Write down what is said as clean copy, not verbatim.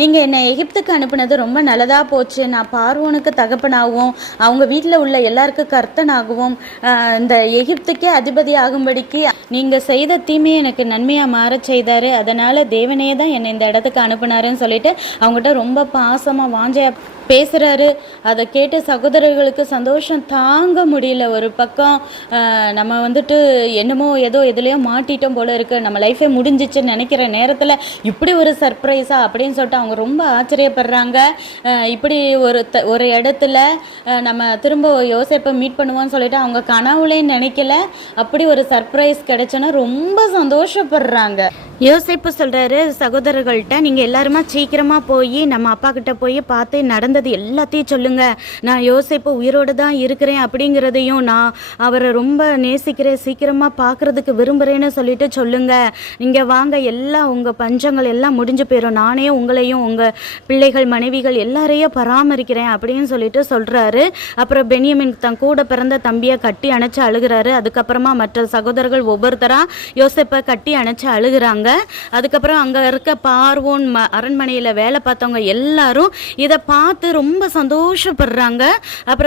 நீங்க என்னை எகிப்துக்கு அனுப்புனது ரொம்ப நல்லதா போச்சு. நான் பார்வோனுக்கு தகப்பனாகவும், அவங்க வீட்ல உள்ள எல்லாருக்கும் கர்த்தனாகவும், இந்த எகிப்துக்கே அதிபதி ஆகும்படிக்கு நீங்க செய்த தீமையை எனக்கு நன்மையா மாறச் செய்தாரு. அதனால தேவனே தான் என்னை இந்த இடத்துக்கு அனுப்புனாருன்னு சொல்லிட்டு அவங்ககிட்ட ரொம்ப பாசமா வாஞ்சையா பேசுறாரு. அதை கேட்டு சகோதரர்களுக்கு சந்தோஷம் தாங்க முடியல. ஒரு பக்கம் நம்ம வந்துட்டு என்னமோ ஏதோ எதுலையோ மாட்டிட்டோம் போல இருக்கு, நம்ம லைஃபே முடிஞ்சிச்சுன்னு நினைக்கிற நேரத்தில் இப்படி ஒரு சர்ப்ரைஸா அப்படின்னு சொல்லிட்டு அவங்க ரொம்ப ஆச்சரியப்படுறாங்க. இப்படி ஒரு இடத்துல நம்ம திரும்ப யோசேப்பை மீட் பண்ணுவோம்னு சொல்லிட்டு அவங்க கனவுலேயும் நினைக்கல. அப்படி ஒரு சர்ப்ரைஸ் கிடைச்சோன்னா ரொம்ப சந்தோஷப்படுறாங்க. யோசேப்பு சொல்கிறாரு சகோதரர்கள்ட்ட, நீங்கள் எல்லாருமா சீக்கிரமாக போய் நம்ம அப்பா கிட்ட போய் பார்த்து நடந்தது எல்லாத்தையும் சொல்லுங்கள். நான் யோசேப்பு உயிரோடு தான் இருக்கிறேன் அப்படிங்கிறதையும் நான் அவரை ரொம்ப நேசிக்கிறேன், சீக்கிரமாக பார்க்குறதுக்கு விரும்புகிறேன்னு சொல்லிட்டு சொல்லுங்கள். நீங்கள் வாங்க, எல்லாம் உங்கள் பஞ்சங்கள் எல்லாம் முடிஞ்சு போயிடும், நானே உங்களையும் உங்கள் பிள்ளைகள் மனைவிகள் எல்லாரையும் பராமரிக்கிறேன் அப்படின்னு சொல்லிட்டு சொல்கிறாரு. அப்புறம் பென்யமின் தன் கூட பிறந்த தம்பியை கட்டி அணைச்சி அழுகிறாரு. அதுக்கப்புறமா மற்ற சகோதரர்கள் ஒவ்வொருத்தராக யோசேப்பை கட்டி அணைச்சி அழுகிறாங்க. அதுக்கப்புறம் அங்க இருக்க பார்வோன் அரண்மனையில வேலை பார்த்தவங்க எல்லாரும் இதை பார்த்து ரொம்ப சந்தோஷப்படுறாங்க. அப்புறம்